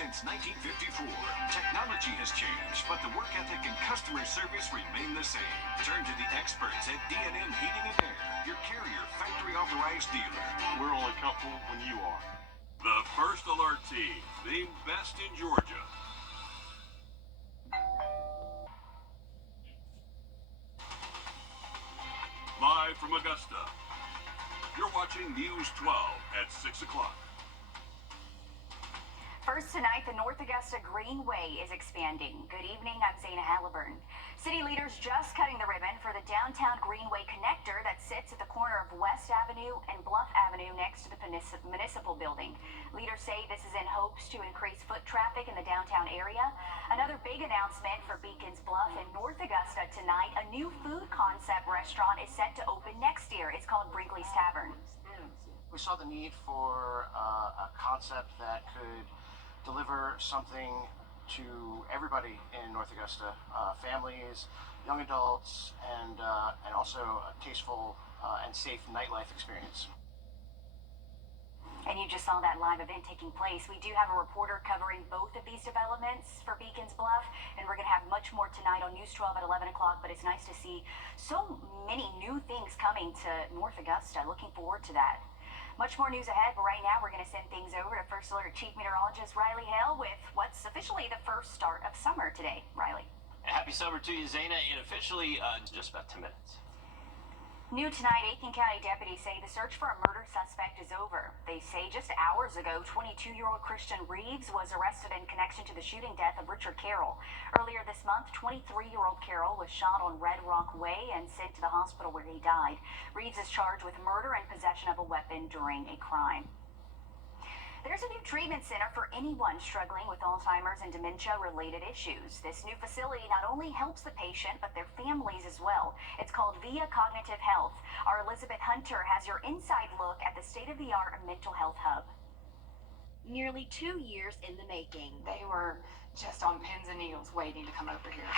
since 1954. Technology has changed, but the work ethic and customer service remain the same. Turn to the experts at D&M Heating and Air, your Carrier factory authorized dealer. We're only comfortable when you are. The First Alert Team, named best in Georgia. Live from Augusta, you're watching News 12 at 6 o'clock. First tonight, the North Augusta Greenway is expanding. Good evening, I'm Zaina Halliburton. City leaders just cutting the ribbon for the downtown Greenway connector that sits at the corner of West Avenue and Bluff Avenue next to the municipal building. Leaders say this is in hopes to increase foot traffic in the downtown area. Another big announcement for Beacons Bluff in North Augusta tonight, a new food concept restaurant is set to open next year. It's called Brinkley's Tavern. We saw the need for a concept that could deliver something to everybody in North Augusta, families, young adults, and also a tasteful and safe nightlife experience. And you just saw that live event taking place. We do have a reporter covering both of these developments for Beacons Bluff, and we're going to have much more tonight on News 12 at 11 o'clock, but it's nice to see so many new things coming to North Augusta. Looking forward to that. Much more news ahead, but right now we're going to send things over to First Alert Chief Meteorologist Riley Hale with what's officially the first start of summer today. Riley. Happy summer to you, Zaina, and officially just about 10 minutes. New tonight, Aiken County deputies say the search for a murder suspect is over. They say just hours ago, 22-year-old Christian Reeves was arrested in connection to the shooting death of Richard Carroll. Earlier this month, 23-year-old Carroll was shot on Red Rock Way and sent to the hospital where he died. Reeves is charged with murder and possession of a weapon during a crime. There's a new treatment center for anyone struggling with Alzheimer's and dementia-related issues. This new facility not only helps the patient, but their families as well. It's called Via Cognitive Health. Our Elizabeth Hunter has your inside look at the state-of-the-art mental health hub. Nearly 2 years in the making. They were just on pins and needles waiting to come over here.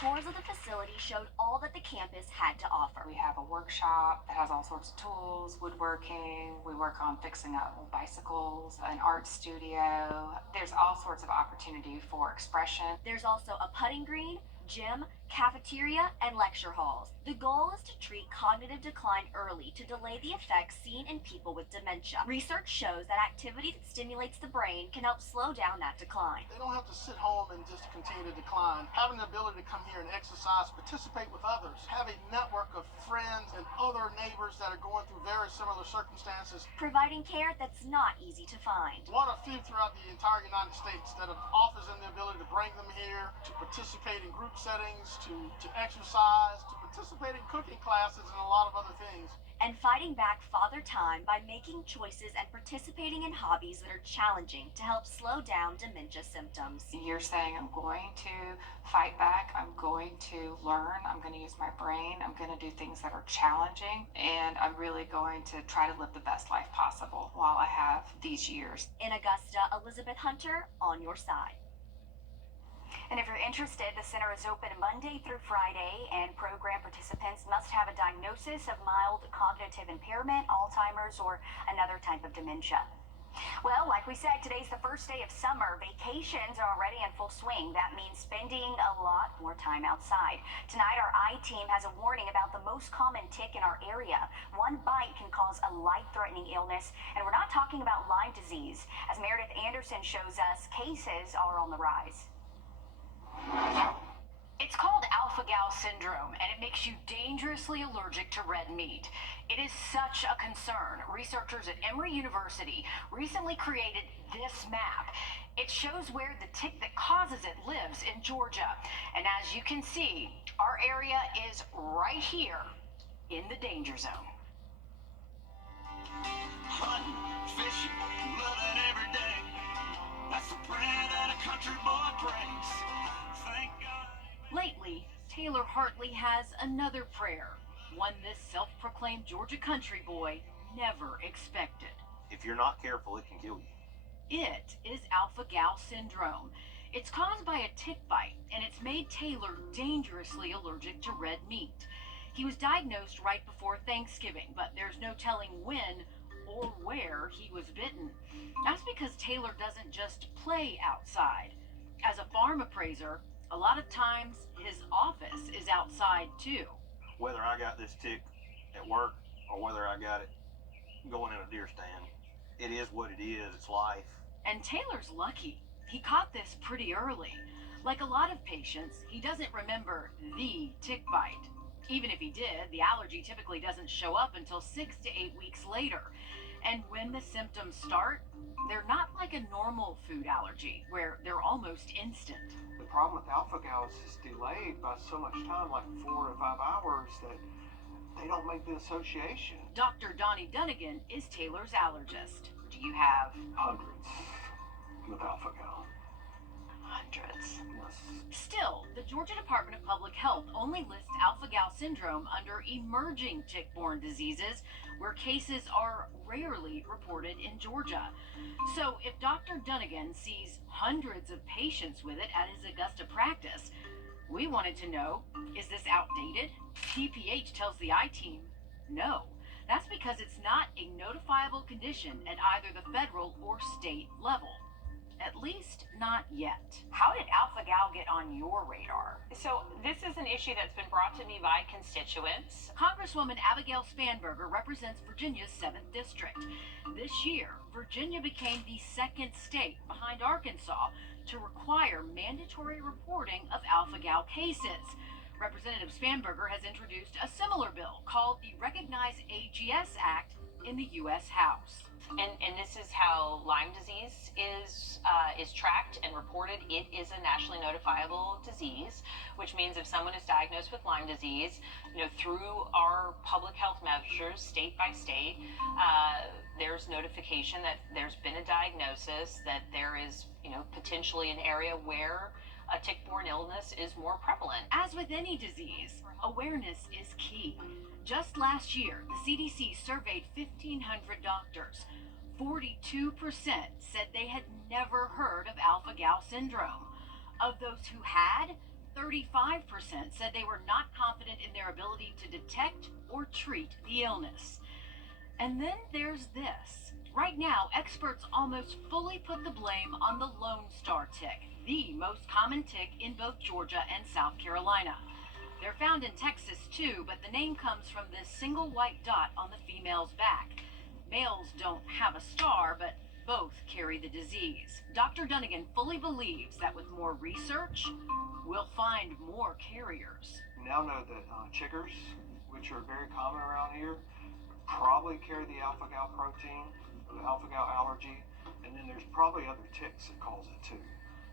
Tours of the facility showed all that the campus had to offer. We have a workshop that has all sorts of tools, woodworking. We work on fixing up bicycles, an art studio. There's all sorts of opportunity for expression. There's also a putting green, gym, cafeteria, and lecture halls. The goal is to treat cognitive decline early to delay the effects seen in people with dementia. Research shows that activity that stimulates the brain can help slow down that decline. They don't have to sit home and just continue to decline. Having the ability to come here and exercise, participate with others, have a network of friends and other neighbors that are going through very similar circumstances. Providing care that's not easy to find. One of few throughout the entire United States that offers them the ability to bring them here, to participate in group settings, to exercise, to participate in cooking classes, and a lot of other things. And fighting back father time by making choices and participating in hobbies that are challenging to help slow down dementia symptoms. You're saying, I'm going to fight back, I'm going to learn, I'm going to use my brain, I'm going to do things that are challenging, and I'm really going to try to live the best life possible while I have these years. In Augusta, Elizabeth Hunter, on your side. And if you're interested, the center is open Monday through Friday, and program participants must have a diagnosis of mild cognitive impairment, Alzheimer's, or another type of dementia. Well, like we said, today's the first day of summer. Vacations are already in full swing. That means spending a lot more time outside. Tonight, our I-team has a warning about the most common tick in our area. One bite can cause a life-threatening illness, and we're not talking about Lyme disease. As Meredith Anderson shows us, cases are on the rise. It's called alpha-gal syndrome, and it makes you dangerously allergic to red meat. It is such a concern. Researchers at Emory University recently created this map. It shows where the tick that causes it lives in Georgia. And as you can see, our area is right here in the danger zone. Hunting, fishing, loving every day. That's the prayer that a country boy prays. Thank God. Lately, Taylor Hartley has another prayer, one this self-proclaimed Georgia country boy never expected. If you're not careful, it can kill you. It is alpha-gal syndrome. It's caused by a tick bite, and it's made Taylor dangerously allergic to red meat. He was diagnosed right before Thanksgiving, but there's no telling when or where he was bitten. That's because Taylor doesn't just play outside. As a farm appraiser, a lot of times his office is outside too. Whether I got this tick at work or whether I got it going in a deer stand, it is what it is. It's life. And Taylor's lucky. He caught this pretty early. Like a lot of patients, he doesn't remember the tick bite. Even if he did, the allergy typically doesn't show up until 6 to 8 weeks later. And when the symptoms start, they're not like a normal food allergy, where they're almost instant. The problem with alpha-gal is it's delayed by so much time, like 4 to 5 hours, that they don't make the association. Dr. Donnie Dunnigan is Taylor's allergist. Do you have Hundreds with alpha-gal. hundreds? Yes. Still, the Georgia Department of Public Health only lists alpha-gal syndrome under emerging tick-borne diseases, where cases are rarely reported in Georgia. So if Dr. Dunnigan sees hundreds of patients with it at his Augusta practice, we wanted to know, is this outdated? DPH tells the I-Team, no. That's because it's not a notifiable condition at either the federal or state level. At least not yet. How did alpha-gal get on your radar? So this is an issue that's been brought to me by constituents. Congresswoman Abigail Spanberger represents Virginia's 7th District. This year, Virginia became the second state behind Arkansas to require mandatory reporting of alpha-gal cases. Representative Spanberger has introduced a similar bill called the Recognize AGS Act in the U.S. House. And this is how Lyme disease is tracked and reported. It is a nationally notifiable disease, which means if someone is diagnosed with Lyme disease, through our public health measures, state by state, there's notification that there's been a diagnosis, that there is, potentially an area where a tick-borne illness is more prevalent. As with any disease, awareness is key. Just last year, the CDC surveyed 1,500 doctors. 42% said they had never heard of alpha-gal syndrome. Of those who had, 35% said they were not confident in their ability to detect or treat the illness. And then there's this. Right now, experts almost fully put the blame on the Lone Star tick, the most common tick in both Georgia and South Carolina. They're found in Texas too, but the name comes from this single white dot on the female's back. Males don't have a star, but both carry the disease. Dr. Dunnigan fully believes that with more research, we'll find more carriers. We now know that chiggers, which are very common around here, probably carry the alpha-gal protein, the alpha-gal allergy, and then there's probably other ticks that cause it too.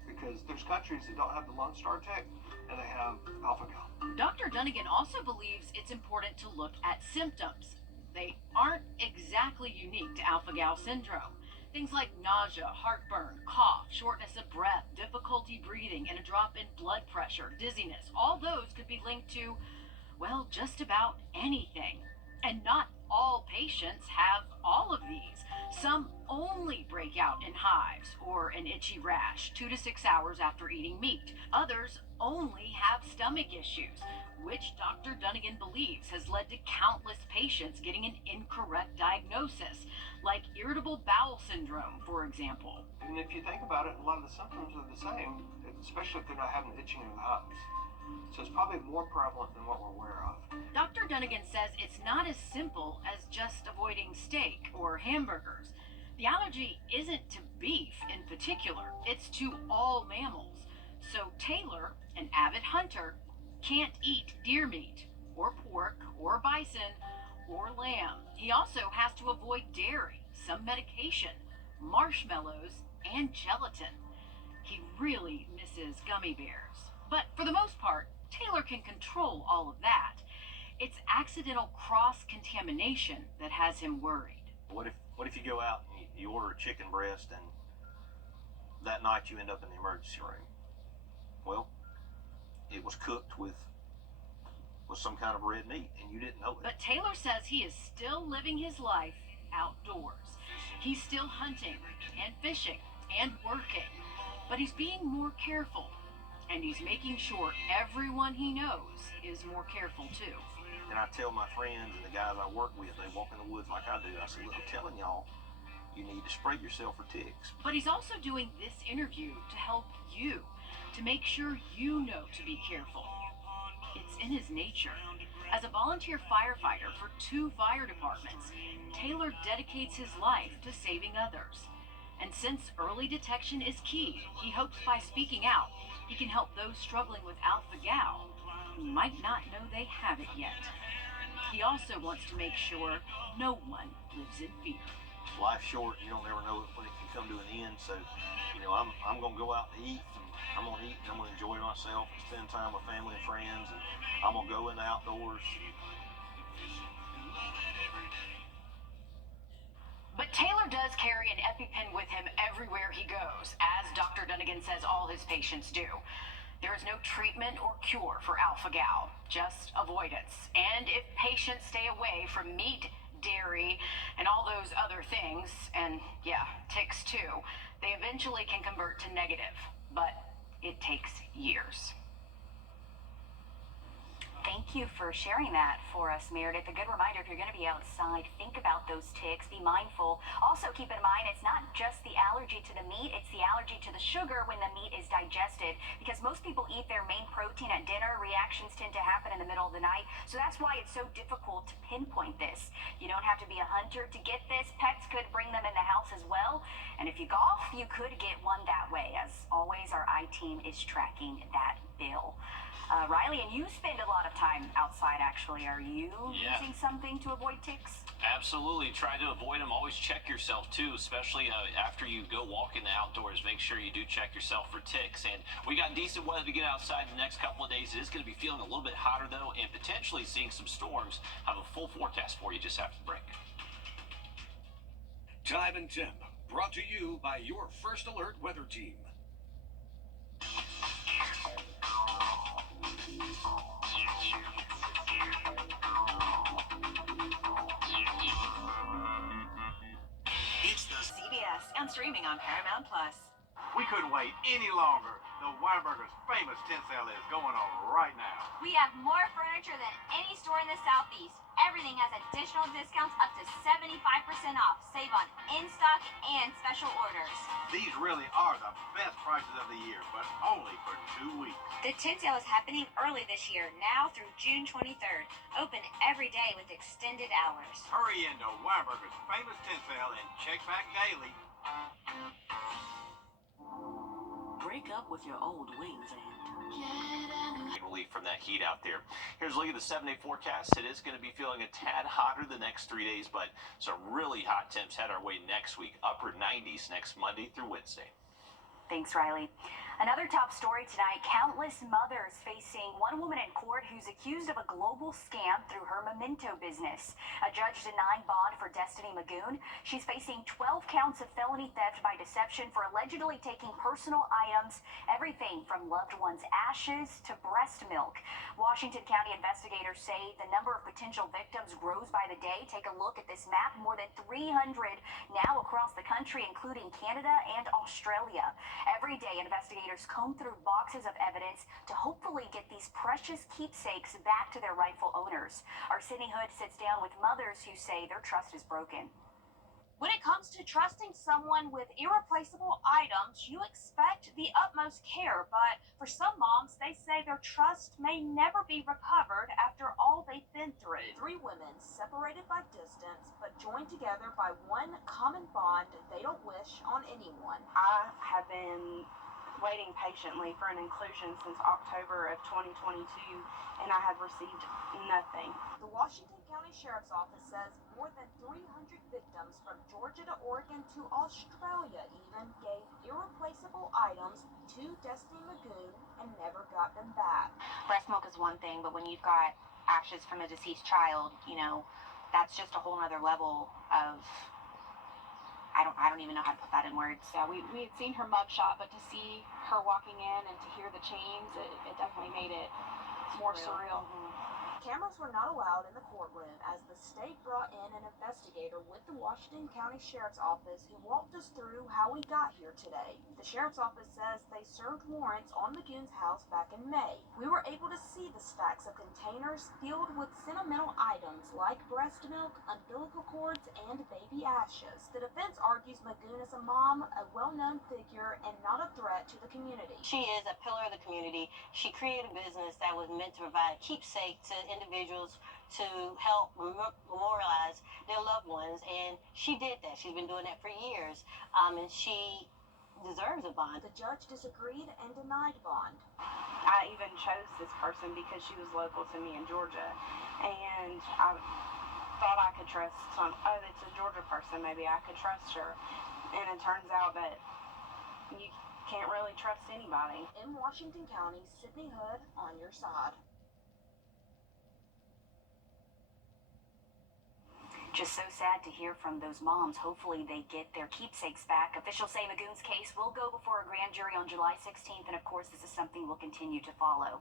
Because there's countries that don't have the Lone Star tick, and they have alpha-gal. Dr. Dunnigan also believes it's important to look at symptoms. They aren't exactly unique to alpha-gal syndrome. Things like nausea, heartburn, cough, shortness of breath, difficulty breathing, and a drop in blood pressure, dizziness, all those could be linked to, well, just about anything. And not all patients have all of these. Some only break out in hives or an itchy rash 2 to 6 hours after eating meat. Others only have stomach issues, which Dr. Dunnigan believes has led to countless patients getting an incorrect diagnosis, like irritable bowel syndrome, for example. And if you think about it, a lot of the symptoms are the same, especially if they're not having itching in the hives. So it's probably more prevalent than what we're aware of. Dr. Dunnigan says it's not as simple as just avoiding steak or hamburgers. The allergy isn't to beef in particular, it's to all mammals. So Taylor, an avid hunter, can't eat deer meat, or pork, or bison, or lamb. He also has to avoid dairy, some medication, marshmallows, and gelatin. He really misses gummy bears. But for the most part, Taylor can control all of that. It's accidental cross-contamination that has him worried. What if you go out and you order a chicken breast and that night you end up in the emergency room? Well, it was cooked with some kind of red meat and you didn't know it. But Taylor says he is still living his life outdoors. He's still hunting and fishing and working, but he's being more careful. And he's making sure everyone he knows is more careful too. And I tell my friends and the guys I work with, they walk in the woods like I do, I say, look, I'm telling y'all, you need to spray yourself for ticks. But he's also doing this interview to help you, to make sure you know to be careful. It's in his nature. As a volunteer firefighter for 2 fire departments, Taylor dedicates his life to saving others. And since early detection is key, he hopes by speaking out, he can help those struggling with alpha-gal who might not know they have it yet. He also wants to make sure no one lives in fear. Life's short, you don't ever know when it can come to an end, so, I'm going to go out and eat, and I'm going to eat, and I'm going to enjoy myself and spend time with family and friends, and I'm going to go in the outdoors. But Taylor does carry an EpiPen with him everywhere he goes, as Dr. Dunnigan says all his patients do. There is no treatment or cure for alpha-gal, just avoidance. And if patients stay away from meat, dairy, and all those other things, and yeah, ticks too, they eventually can convert to negative. But it takes years. Thank you for sharing that for us, Meredith. A good reminder, if you're going to be outside, think about those ticks, be mindful. Also keep in mind, it's not just the allergy to the meat, it's the allergy to the sugar when the meat is digested, because most people eat their main protein at dinner. Reactions tend to happen in the middle of the night, so that's why it's so difficult to pinpoint this. You don't have to be a hunter to get this. Pets could bring them in the house as well, and if you golf, you could get one that way. As always, our I-team is tracking that bill. Riley, and you spend a lot of time outside, actually. Are you using something to avoid ticks? Absolutely. Try to avoid them. Always check yourself, too, especially after you go walk in the outdoors. Make sure you do check yourself for ticks. And we got decent weather to get outside the next couple of days. It is going to be feeling a little bit hotter, though, and potentially seeing some storms. I have a full forecast for you just after the break. Time and Temp, brought to you by your First Alert weather team. It's the CBS and streaming on Paramount Plus. We couldn't wait any longer. The Wrdw's famous tent sale is going on right now. We have more furniture than any store in the Southeast. Everything has additional discounts up to 75% off. Save on in-stock and special orders. These really are the best prices of the year, but only for 2 weeks. The tent sale is happening early this year, now through June 23rd. Open every day with extended hours. Hurry into Wrdw's famous tent sale and check back daily. Break up with your old wings and Relief from that heat out there. Here's a look at the 7-day forecast. It is going to be feeling a tad hotter the next 3 days, but some really hot temps head our way next week. Upper 90s next Monday through Wednesday. Thanks, Riley. Another top story tonight, countless mothers facing one woman in court who's accused of a global scam through her memento business. A judge denying bond for Destiny Magoon. She's facing 12 counts of felony theft by deception for allegedly taking personal items, everything from loved ones' ashes to breast milk. Washington County investigators say the number of potential victims grows by the day. Take a look at this map. More than 300 now across the country, including Canada and Australia. Every day, investigators comb through boxes of evidence to hopefully get these precious keepsakes back to their rightful owners. Our Sydney Hood sits down with mothers who say their trust is broken. When it comes to trusting someone with irreplaceable items, you expect the utmost care, but for some moms, they say their trust may never be recovered after all they've been through. 3 women separated by distance, but joined together by one common bond they don't wish on anyone. I have been waiting patiently for an inclusion since October of 2022, and I have received nothing. The Washington County Sheriff's Office says more than 300 victims from Georgia to Oregon to Australia even gave irreplaceable items to Destiny Magoon and never got them back. Breast milk is one thing, but when you've got ashes from a deceased child, that's just a whole nother level of, I don't even know how to put that in words. Yeah, we had seen her mugshot, but to see her walking in and to hear the chains, it definitely made it more surreal. Cameras were not allowed in the courtroom as the state brought in an investigator with the Washington County Sheriff's Office who walked us through how we got here today. The Sheriff's Office says they served warrants on Magoon's house back in May. We were able to see the stacks of containers filled with sentimental items like breast milk, umbilical cords, and baby ashes. The defense argues Magoon is a mom, a well-known figure, and not a threat to the community. She is a pillar of the community. She created a business that was meant to provide a keepsake to individuals to help memorialize their loved ones, and she did that. She's been doing that for years, and she deserves a bond. The judge disagreed and denied bond. I even chose this person because she was local to me in Georgia, and I thought I could trust it's a Georgia person, maybe I could trust her, and it turns out that you can't really trust anybody. In Washington County, Sydney Hood on your side. Just so sad to hear from those moms. Hopefully they get their keepsakes back. Officials say Magoon's case will go before a grand jury on July 16th, and of course this is something we'll continue to follow.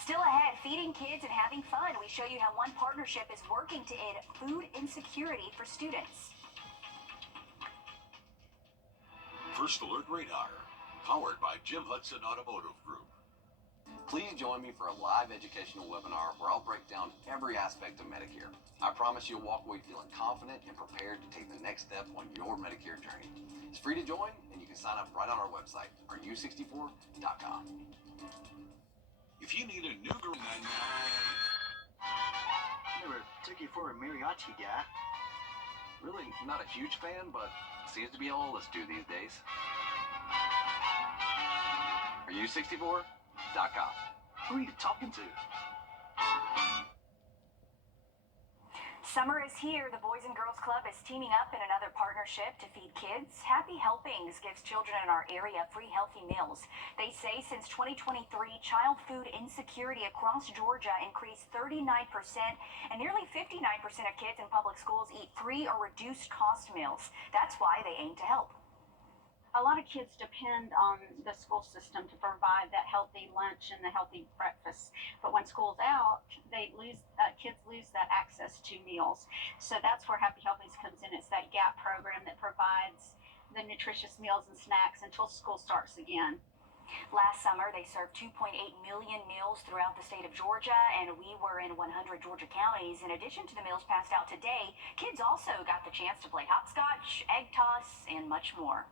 Still ahead, feeding kids and having fun. We show you how one partnership is working to end food insecurity for students. First Alert Radar, powered by Jim Hudson Automotive Group. Please join me for a live educational webinar where I'll break down every aspect of Medicare. I promise you'll walk away feeling confident and prepared to take the next step on your Medicare journey. It's free to join, and you can sign up right on our website, rdu64.com. If you need a new girl, never took you for a mariachi guy. Really not a huge fan, but seems to be all of us do these days. rdu64.com. Who are you talking to? Summer is here. The Boys and Girls Club is teaming up in another partnership to feed kids. Happy Helpings gives children in our area free healthy meals. They say since 2023, child food insecurity across Georgia increased 39%, and nearly 59% of kids in public schools eat free or reduced cost meals. That's why they aim to help. A lot of kids depend on the school system to provide that healthy lunch and the healthy breakfast. But when school's out, kids lose that access to meals. So that's where Happy Helpings comes in. It's that GAP program that provides the nutritious meals and snacks until school starts again. Last summer, they served 2.8 million meals throughout the state of Georgia, and we were in 100 Georgia counties. In addition to the meals passed out today, kids also got the chance to play hopscotch, egg toss, and much more.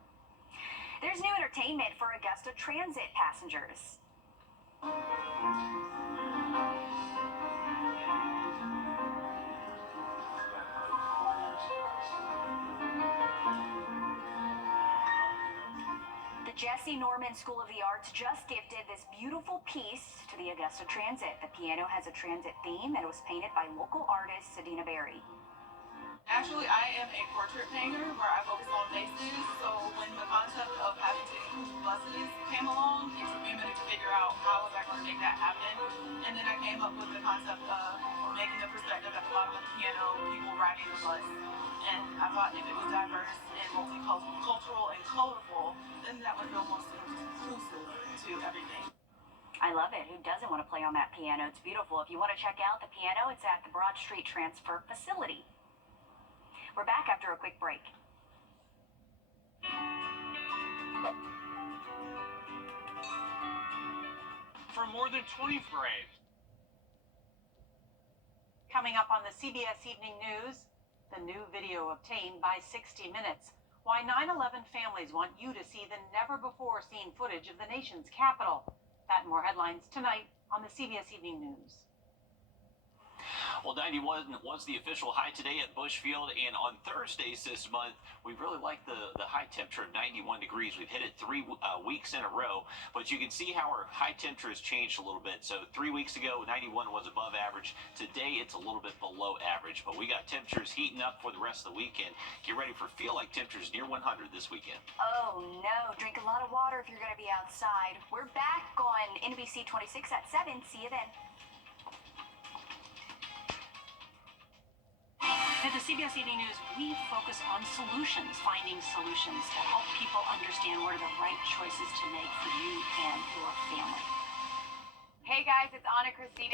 There's new entertainment for Augusta Transit passengers. The Jesse Norman School of the Arts just gifted this beautiful piece to the Augusta Transit. The piano has a transit theme, and it was painted by local artist Sedina Berry. Actually, I am a portrait painter where I focus on faces, so when the concept of having to include buses came along, it took me a minute to figure out how was I going to make that happen, and then I came up with the concept of making the perspective at the bottom of the piano, people riding the bus, and I thought if it was diverse and multicultural and colorful, then that would feel most inclusive to everything. I love it. Who doesn't want to play on that piano? It's beautiful. If you want to check out the piano, it's at the Broad Street Transfer Facility. We're back after a quick break. For more than 20 frames. Coming up on the CBS Evening News, the new video obtained by 60 Minutes. Why 9/11 families want you to see the never-before-seen footage of the nation's capital. That and more headlines tonight on the CBS Evening News. Well, 91 was the official high today at Bush Field, and on Thursdays this month, we really like the high temperature of 91 degrees. We've hit it 3 weeks in a row, but you can see how our high temperature has changed a little bit. So 3 weeks ago, 91 was above average. Today, it's a little bit below average, but we got temperatures heating up for the rest of the weekend. Get ready for feel-like temperatures near 100 this weekend. Oh, no. Drink a lot of water if you're going to be outside. We're back on NBC 26 at 7. See you then. At the CBS Evening News, we focus on solutions, finding solutions to help people understand what are the right choices to make for you and your family. Hey guys, it's Anna Christina.